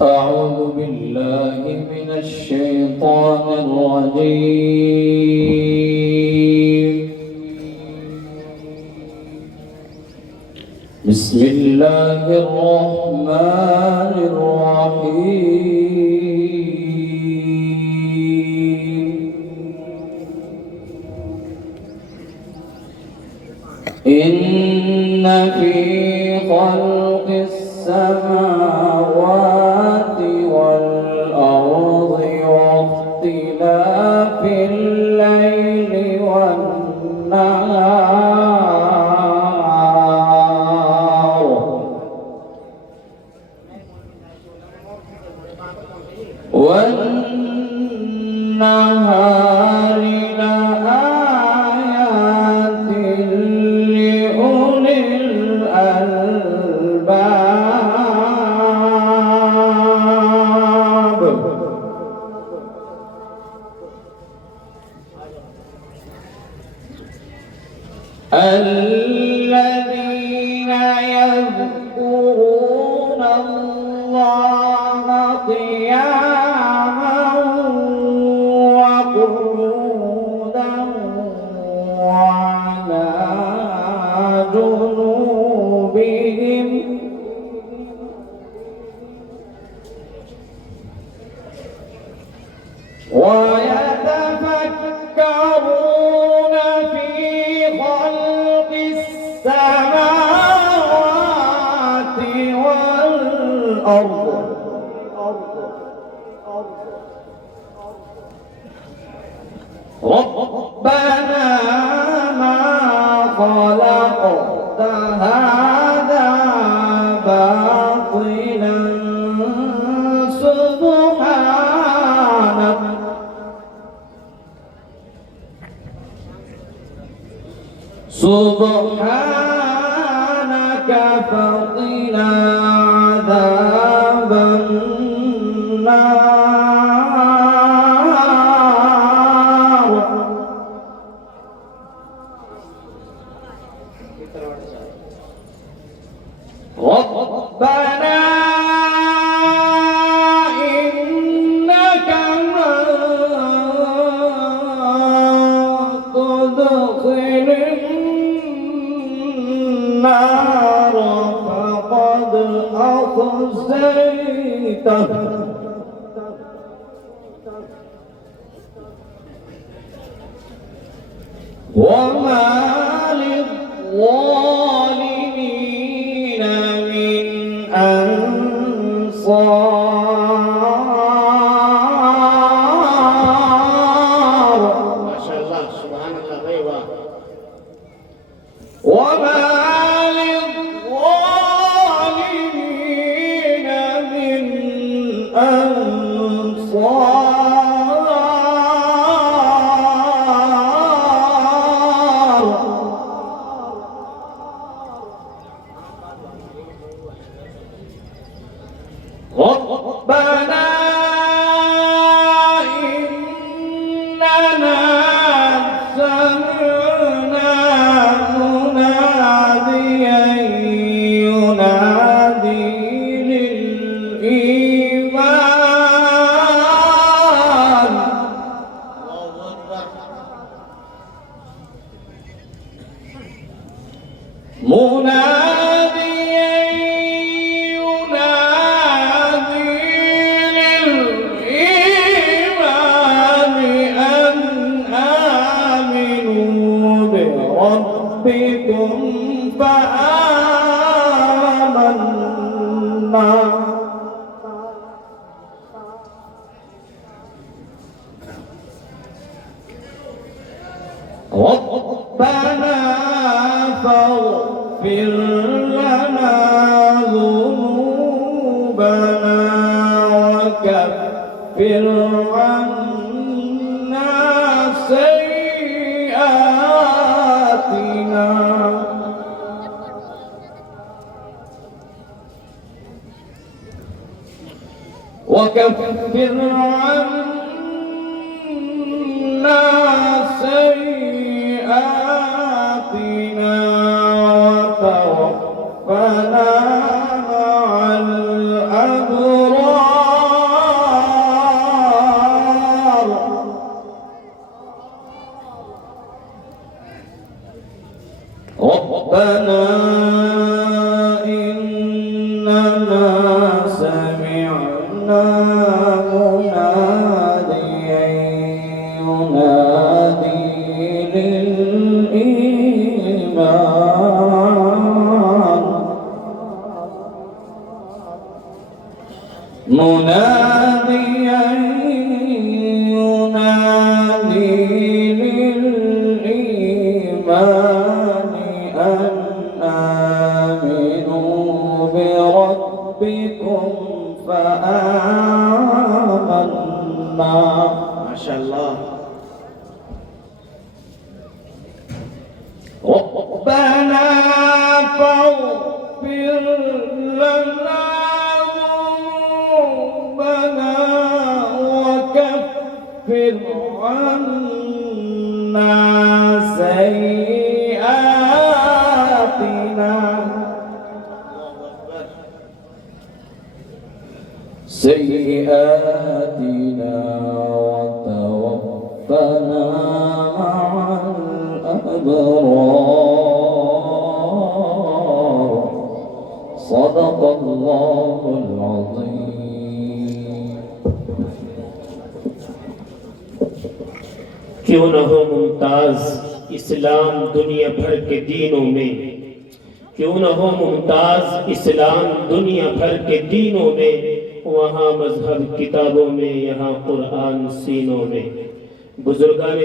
أعوذ بالله من الشيطان الرجيم. بسم الله الرحمن الرحيم. إن في خلق السماوات والأرض واختلاف الليل والنهار لآيات لأولي الألباب. الذين يذكرون الله قياما وقعودا وعلى جنوبهم ويتفكرون في خلق السماوات والأرض ربنا ما خلقت هذا باطلا سبحانك فقنا عذاب النار. ربنا إنك من تدخل النار فقد أخزيته وما للظالمين من أنصار. ما شاء الله سبحان الله غيبا. وما للظالمين من أنصار. ربنا إننا سمعنا مناديا ينادي للإيمان الله أكبر. مناديا ينادي للإيمان أن آمنوا بربكم فآمنا. ربنا فاغفر لنا ذنوبنا وكفر عنا سيئاتنا وكفر عنا سيئاتنا وتوفنا مع الأبرار. سمعنا مناديا ينادي للإيمان مناديا ينادي للإيمان أن آمنوا بربكم فآمنا. ما شاء الله. ربنا فاغفر لنا ذنوبنا وكفر عنا سيئاتنا وتوفنا مع الأبرار. صدق الله العظيم. क्यों न हो मुमताज इस्लाम दुनिया भर के दीनों में, क्यों न हो मुमताज इस्लाम दुनिया भर के दीनों में, वहाँ मजहब किताबों में, यहाँ कुरान सीनों में। बुजुर्गान